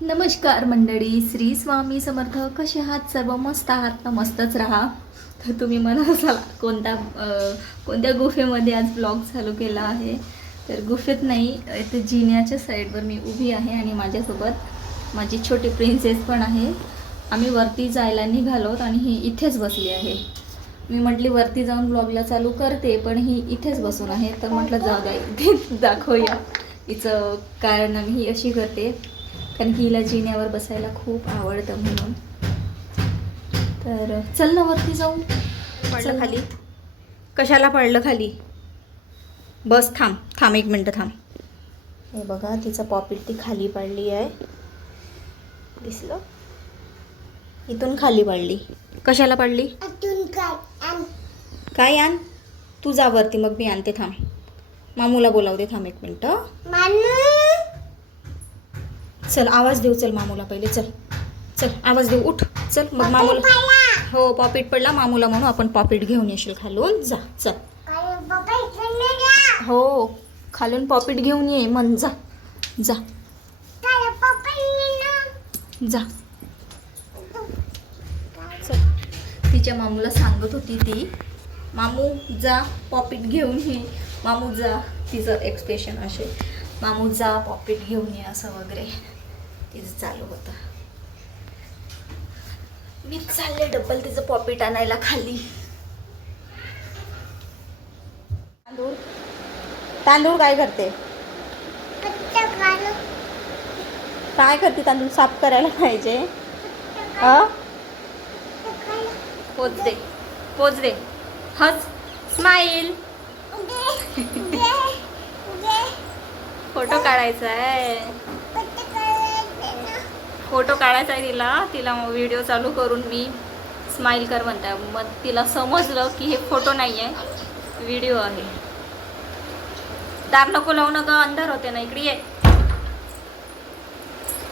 नमस्कार मंडळी श्री स्वामी समर्थ. कसे आहात सर्व? मस्त आहात ना मस्तच राहा. तर तुम्ही म्हणत असाल कोणत्या कोणत्या गुफेमध्ये आज ब्लॉग चालू केला आहे? तर गुफेत नाही इथे जिन्याच्या साईडवर मी उभी आहे आणि माझ्यासोबत माझी छोटी प्रिन्सेस पण आहे. आम्ही वरती जायला निघालोत आणि ही इथेच बसली आहे. मी म्हटली वरती जाऊन ब्लॉगला चालू करते पण ही इथेच बसून आहे. तर म्हटलं जाऊ द्या इथे दाखवूया. हिचं कारण आणि ही अशी करते कारण की हिला जिन्यावर बसायला खूप आवडतं म्हणून. तर चल ना वरती जाऊ. पडलं खाली. कशाला पडलं खाली? बस थांब. थांब एक मिनटं थांब. हे बघा तिचं पॉपिट ती खाली पडली आहे. दिसलं? इथून खाली पडली. कशाला पडली? काय? आण. तू जा वरती मग मी आणते थांब. मामूला बोलावते थांब एक मिनटं. चल आवाज देऊ चल मामूला पहिले चल. चल आवाज देऊ उठ. चल मग मामूला हो पॉपिट पडला. मामूला म्हणू आपण पॉपिट घेऊन येशील खालून. जा चल. हो खालून पॉपिट घेऊन ये मन जा. जा. जा. चल. तिच्या मामूला सांगत होती ती मामू जा पॉपिट घेऊन ये. मामू जा. तिचं एक्सप्रेशन असे. मामू जा पॉपिट घेऊन ये असं वगैरे. तिचं चालू होतं. मी चालले डबल तिचं पॉपिट आणायला खाली. तांदूळ? तांदूळ काय करते? काय करते तांदूळ? साफ करायला पाहिजे. हा पोच दे. पोच दे. हस. स्माईल. फोटो काढायचा आहे. फोटो काढायचा आहे तिला. तिला व्हिडिओ चालू करून मी स्माईल कर म्हणताय मग तिला समजलं की हे फोटो नाही आहे व्हिडिओ आहे. दार नको लावू नका अंधार होते ना इकडे ये.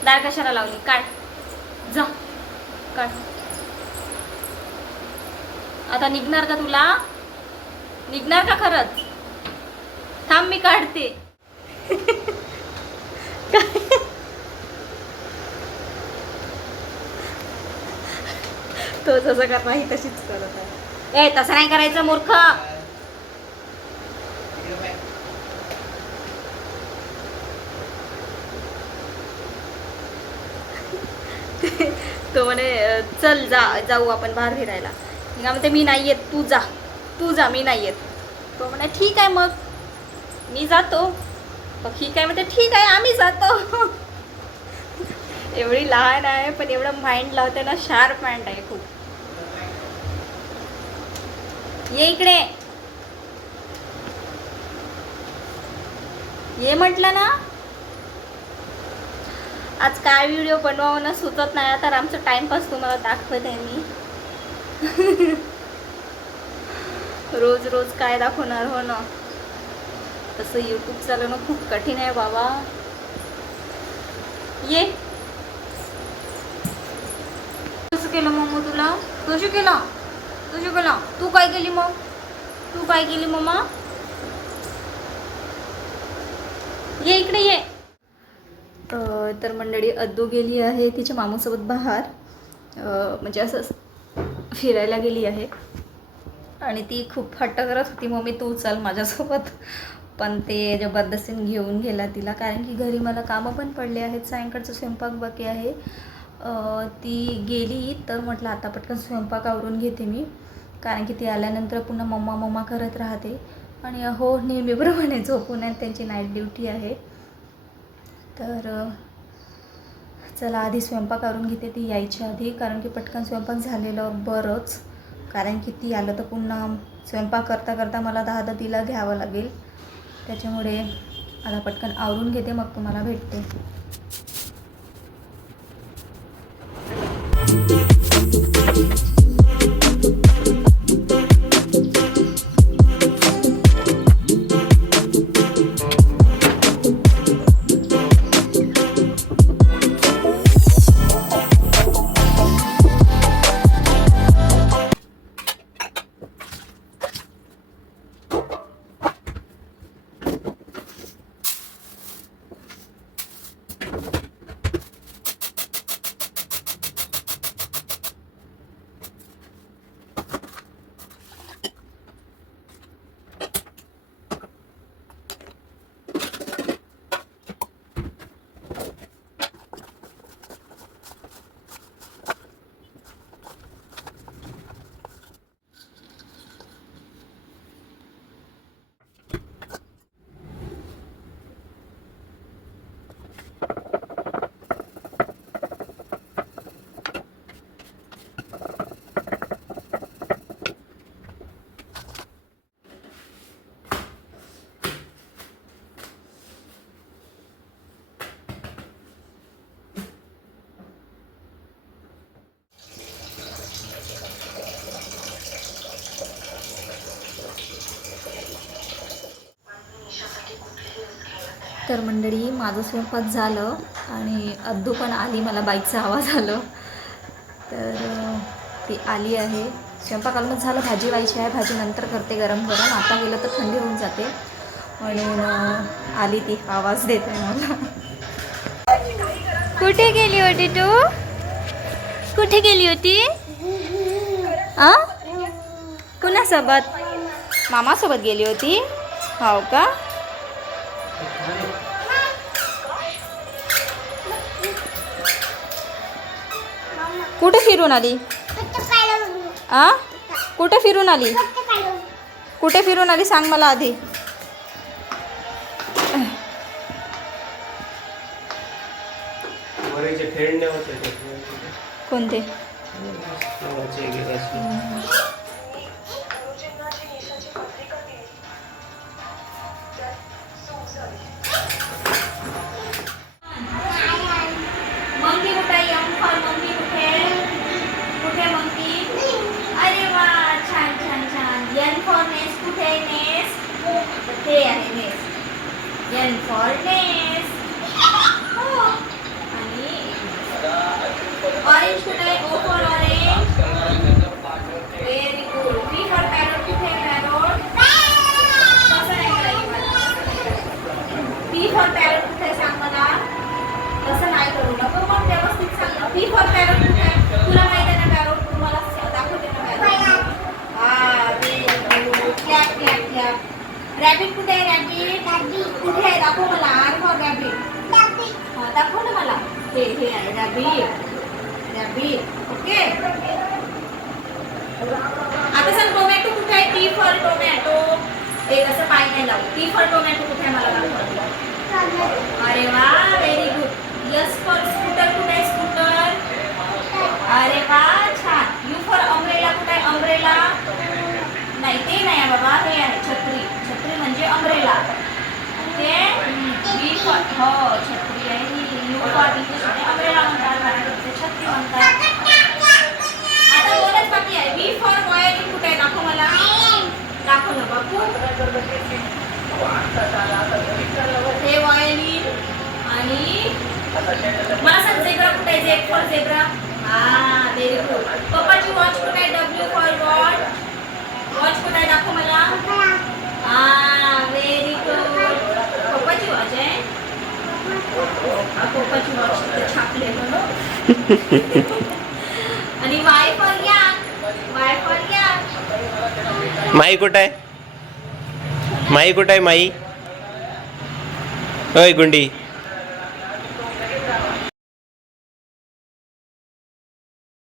दार कशाला लावली? काढ. जा. काढ. आता निघणार का तुला? निघणार का खरंच? थांब मी काढते. तो जसं करणार ही तशीच करत आहे. ए तसं नाही करायचं मूर्ख. तो म्हणे चल जा जाऊ आपण बाहेर फिरायला. काय म्हणते मी नाही येत तू जा. तू जा मी नाही येत. तो म्हणे ठीक आहे मग. मी जातो. मग ही काय म्हणते ठीक आहे आम्ही जातो. एवढी लहान आहे पण एवढं माइंड लावते ना शार्प माइंड आहे खूप. ये इकडे. ये म्हटलं ना. आज काय व्हिडिओ बनवावं ना सुचत नाही. तर आमचं टाइमपास तुम्हाला दाखवत आहे मी. रोज रोज काय दाखवणार हो ना. तसं यूट्यूब चालवणं खूप कठीण आहे बाबा. ये. कसं केलं मग तुला? कसं केलं? कसं केलं. तू काय केली मग? तू काय केली मम्मा? ये इकडे ये. तर मंडळी अद्दू गेली आहे तिच्या मामासोबत बाहेर. म्हणजे असंच फिरायला गेली आहे. आणि ती खूप हट्ट करत होती मम्मी तू चल माझ्यासोबत. पण ते जबरदस्तीने घेऊन गेला तिला. कारण की घरी मला कामं पण पडले आहेत सायंकाळचं स्वयंपाक बाकी आहे. ती गेली तर म्हटलं आता पटकन स्वयंपाक आवरून घेते मी. कारण की ती आल्यानंतर पुन्हा मम्मा मम्मा करत राहते. आणि हो नेहमीप्रमाणे झोपून आहेत त्यांची नाईट ड्युटी आहे. तर चला आधी स्वयंपाक करून घेते ती यायच्या आधी. कारण की पटकन स्वयंपाक झालेलं बरंच. कारण की ती आलं तर पुन्हा स्वयंपाक करता करता मला दहा दहा तिला घ्यावं लागेल. त्याच्यामुळे आता पटकन आवरून घेते मग तुम्हाला भेटते. तर मंडळी माझं स्वयंपाक झालं आणि अद्दू पण आली मला बाईकचा आवाज आलं. तर ती आली आहे. स्वयंपाक ऑलमोस्ट झालं भाजी व्हायची आहे. भाजी नंतर करते गरम गरम. आता गेलं तर थंडी होऊन जाते. म्हणून आली ती. आवाज देते मला. कुठे गेली होती तू? कुठे गेली होती? आ? कुणासोबत? मामासोबत गेली होती? हो का? कुठे फिरून आली? आ? कुठे फिरून आली? कुठे फिरून आली सांग मला आधी. कोणते? and furnace. Oh. Orange, could I go for orange? Rabbit कुठे आहे रॅबिट कुठे आहे? दाखव मला. आर फॉर रॅबिट हा दाखव ना मला. हे हे आहे रॅबिट रॅबिट ओके आता सांग टोमॅटो कुठे आहे? टी फॉर टोमॅटो ते कसं पाय नाही लावू टी फॉर टोमॅटो कुठे आहे मला दाखव. अरे वा very good S for scooter कुठे आहे स्कूटर अरे वा छान. यू फॉर अम्ब्रेला कुठे आहे अम्ब्रेला नाही ते नाही बाबा हे आहे छत्रीला ते ओके बी हो छत्री आहे ही यू फॉर इंग्लिशमध्ये अम्ब्रेला म्हणतात मराठीमध्ये छत्री म्हणतात आता दोनच बाकी आहे वी फॉर वॉयलिन कुठे आहे दाखव मला दाखव ना बापू हे वॉयलिन आणि मला सांग झेब्रा कुठे आहे झेड फॉर झेब्रा हा व्हेरी गुड पप्पाची वॉच कुठे आहे डब्ल्यू फॉर वॉच वॉच कुठे आहे? दाखव मला. हा व्हेरी गुड पप्पाची वॉच आहे हा, पप्पाची वॉच तिथे छापले म्हणून आणि वाय फॉर या वाय फॉर या माई कुठं आहे माई कुठं आहे माई होय गुंडी